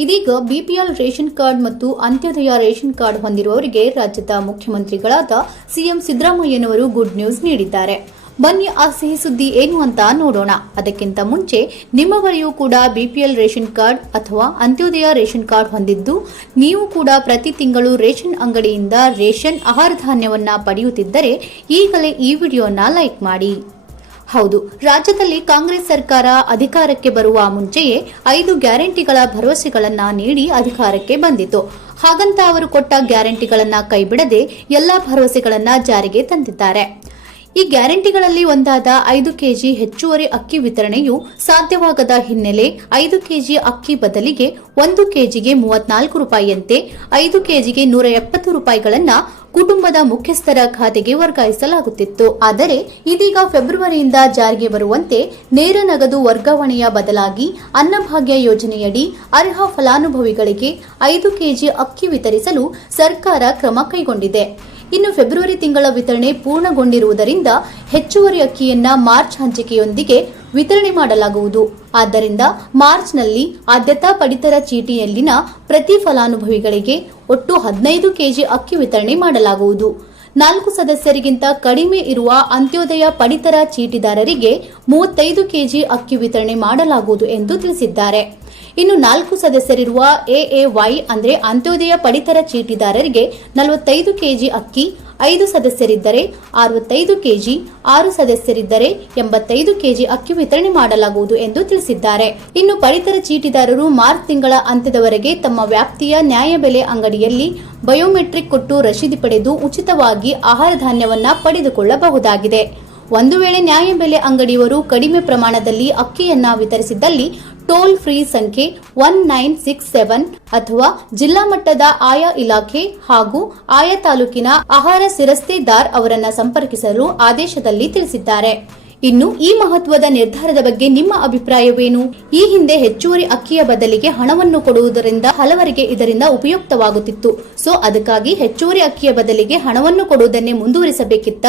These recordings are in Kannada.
ಇದೀಗ ಬಿಪಿಎಲ್ ರೇಷನ್ ಕಾರ್ಡ್ ಮತ್ತು ಅಂತ್ಯೋದಯ ರೇಷನ್ ಕಾರ್ಡ್ ಹೊಂದಿರುವವರಿಗೆ ರಾಜ್ಯದ ಮುಖ್ಯಮಂತ್ರಿಗಳಾದ ಸಿಎಂ ಸಿದ್ದರಾಮಯ್ಯನವರು ಗುಡ್ ನ್ಯೂಸ್ ನೀಡಿದ್ದಾರೆ. ಬನ್ನಿ ಆ ಸಿಹಿ ಸುದ್ದಿ ಏನು ಅಂತ ನೋಡೋಣ. ಅದಕ್ಕಿಂತ ಮುಂಚೆ ನಿಮ್ಮವರೆಯೂ ಕೂಡ ಬಿಪಿಎಲ್ ರೇಷನ್ ಕಾರ್ಡ್ ಅಥವಾ ಅಂತ್ಯೋದಯ ರೇಷನ್ ಕಾರ್ಡ್ ಹೊಂದಿದ್ದು, ನೀವು ಕೂಡ ಪ್ರತಿ ತಿಂಗಳು ರೇಷನ್ ಅಂಗಡಿಯಿಂದ ರೇಷನ್ ಆಹಾರ ಧಾನ್ಯವನ್ನ ಪಡೆಯುತ್ತಿದ್ದರೆ ಈಗಲೇ ಈ ವಿಡಿಯೋನ ಲೈಕ್ ಮಾಡಿ. ಹೌದು, ರಾಜ್ಯದಲ್ಲಿ ಕಾಂಗ್ರೆಸ್ ಸರ್ಕಾರ ಅಧಿಕಾರಕ್ಕೆ ಬರುವ ಮುಂಚೆಯೇ ಐದು ಗ್ಯಾರಂಟಿಗಳ ಭರವಸೆಗಳನ್ನ ನೀಡಿ ಅಧಿಕಾರಕ್ಕೆ ಬಂದಿತು ಹಾಗಂತ ಅವರು ಕೊಟ್ಟ ಗ್ಯಾರಂಟಿಗಳನ್ನ ಕೈಬಿಡದೆ ಎಲ್ಲಾ ಭರವಸೆಗಳನ್ನ ಜಾರಿಗೆ ತಂದಿದ್ದಾರೆ. ಈ ಗ್ಯಾರಂಟಿಗಳಲ್ಲಿ ಒಂದಾದ ಐದು ಕೆಜಿ ಹೆಚ್ಚುವರಿ ಅಕ್ಕಿ ವಿತರಣೆಯು ಸಾಧ್ಯವಾಗದ ಹಿನ್ನೆಲೆ ಐದು ಕೆಜಿ ಅಕ್ಕಿ ಬದಲಿಗೆ ಒಂದು ಕೆಜಿಗೆ ಮೂವತ್ನಾಲ್ಕು ರೂಪಾಯಿಯಂತೆ ಐದು ಕೆಜಿಗೆ ನೂರ ಎಪ್ಪತ್ತು ರೂಪಾಯಿಗಳನ್ನ ಕುಟುಂಬದ ಮುಖ್ಯಸ್ಥರ ಖಾತೆಗೆ ವರ್ಗಾಯಿಸಲಾಗುತ್ತಿತ್ತು. ಆದರೆ ಇದೀಗ ಫೆಬ್ರವರಿಯಿಂದ ಜಾರಿಗೆ ಬರುವಂತೆ ನೇರ ನಗದು ವರ್ಗಾವಣೆಯ ಬದಲಾಗಿ ಅನ್ನಭಾಗ್ಯ ಯೋಜನೆಯಡಿ ಅರ್ಹ ಫಲಾನುಭವಿಗಳಿಗೆ ಐದು ಕೆಜಿ ಅಕ್ಕಿ ವಿತರಿಸಲು ಸರ್ಕಾರ ಕ್ರಮ ಕೈಗೊಂಡಿದೆ. ಇನ್ನು ಫೆಬ್ರವರಿ ತಿಂಗಳ ವಿತರಣೆ ಪೂರ್ಣಗೊಂಡಿರುವುದರಿಂದ ಹೆಚ್ಚುವರಿ ಅಕ್ಕಿಯನ್ನ ಮಾರ್ಚ್ ಹಂಚಿಕೆಯೊಂದಿಗೆ ವಿತರಣೆ ಮಾಡಲಾಗುವುದು. ಆದ್ದರಿಂದ ಮಾರ್ಚ್ನಲ್ಲಿ ಆದ್ಯತಾ ಪಡಿತರ ಚೀಟಿಯಲ್ಲಿನ ಪ್ರತಿ ಫಲಾನುಭವಿಗಳಿಗೆ ಒಟ್ಟು ಹದಿನೈದು ಕೆಜಿ ಅಕ್ಕಿ ವಿತರಣೆ ಮಾಡಲಾಗುವುದು. ನಾಲ್ಕು ಸದಸ್ಯರಿಗಿಂತ ಕಡಿಮೆ ಇರುವ ಅಂತ್ಯೋದಯ ಪಡಿತರ ಚೀಟಿದಾರರಿಗೆ ಮೂವತ್ತೈದು ಕೆಜಿ ಅಕ್ಕಿ ವಿತರಣೆ ಮಾಡಲಾಗುವುದು ಎಂದು ತಿಳಿಸಿದ್ದಾರೆ. ಇನ್ನು ನಾಲ್ಕು ಸದಸ್ಯರಿರುವ ಎಎವೈ ಅಂದರೆ ಅಂತ್ಯೋದಯ ಪಡಿತರ ಚೀಟಿದಾರರಿಗೆ ನಲವತ್ತೈದು ಕೆಜಿ ಅಕ್ಕಿ ಐದು ಸದಸ್ಯರಿದ್ದರೆ ಅರವತ್ತೈದು ಕೆಜಿ, ಆರು ಸದಸ್ಯರಿದ್ದರೆ ಎಂಬತ್ತೈದು ಕೆಜಿ ಅಕ್ಕಿ ವಿತರಣೆ ಮಾಡಲಾಗುವುದು ಎಂದು ತಿಳಿಸಿದ್ದಾರೆ. ಇನ್ನು ಪಡಿತರ ಚೀಟಿದಾರರು ಮಾರ್ಚ್ ತಿಂಗಳ ಅಂತ್ಯದವರೆಗೆ ತಮ್ಮ ವ್ಯಾಪ್ತಿಯ ನ್ಯಾಯಬೆಲೆ ಅಂಗಡಿಯಲ್ಲಿ ಬಯೋಮೆಟ್ರಿಕ್ ಕೊಟ್ಟು ರಶೀದಿ ಪಡೆದು ಉಚಿತವಾಗಿ ಆಹಾರ ಧಾನ್ಯವನ್ನು ಪಡೆದುಕೊಳ್ಳಬಹುದಾಗಿದೆ. ಒಂದು ವೇಳೆ ನ್ಯಾಯಬೆಲೆ ಅಂಗಡಿಯವರು ಕಡಿಮೆ ಪ್ರಮಾಣದಲ್ಲಿ ಅಕ್ಕಿಯನ್ನ ವಿತರಿಸಿದ್ದಲ್ಲಿ ಟೋಲ್ ಫ್ರೀ ಸಂಖ್ಯೆ ಒನ್ ನೈನ್ ಸಿಕ್ಸ್ ಸೆವೆನ್ ಅಥವಾ ಜಿಲ್ಲಾ ಮಟ್ಟದ ಆಯಾ ಇಲಾಖೆ ಹಾಗೂ ಆಯಾ ತಾಲೂಕಿನ ಆಹಾರ ಸಿರಸ್ತೆದಾರ್ ಅವರನ್ನ ಸಂಪರ್ಕಿಸಲು ಆದೇಶದಲ್ಲಿ ತಿಳಿಸಿದ್ದಾರೆ. ಇನ್ನು ಈ ಮಹತ್ವದ ನಿರ್ಧಾರದ ಬಗ್ಗೆ ನಿಮ್ಮ ಅಭಿಪ್ರಾಯವೇನು? ಈ ಹಿಂದೆ ಹೆಚ್ಚುವರಿ ಅಕ್ಕಿಯ ಬದಲಿಗೆ ಹಣವನ್ನು ಕೊಡುವುದರಿಂದ ಹಲವರಿಗೆ ಇದರಿಂದ ಉಪಯುಕ್ತವಾಗುತ್ತಿತ್ತು. ಸೊ, ಅದಕ್ಕಾಗಿ ಹೆಚ್ಚುವರಿ ಅಕ್ಕಿಯ ಬದಲಿಗೆ ಹಣವನ್ನು ಕೊಡುವುದನ್ನೇ ಮುಂದುವರಿಸಬೇಕಿತ್ತ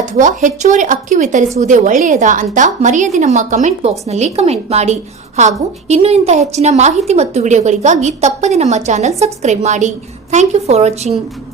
ಅಥವಾ ಹೆಚ್ಚುವರಿ ಅಕ್ಕಿ ವಿತರಿಸುವುದೇ ಒಳ್ಳೆಯದಾ ಅಂತ ಮರೆಯದೆ ನಮ್ಮ ಕಮೆಂಟ್ ಬಾಕ್ಸ್ನಲ್ಲಿ ಕಮೆಂಟ್ ಮಾಡಿ. ಹಾಗೂ ಇನ್ನೂ ಇಂಥ ಹೆಚ್ಚಿನ ಮಾಹಿತಿ ಮತ್ತು ವಿಡಿಯೋಗಳಿಗಾಗಿ ತಪ್ಪದೆ ನಮ್ಮ ಚಾನೆಲ್ ಸಬ್ಸ್ಕ್ರೈಬ್ ಮಾಡಿ. Thank you for watching.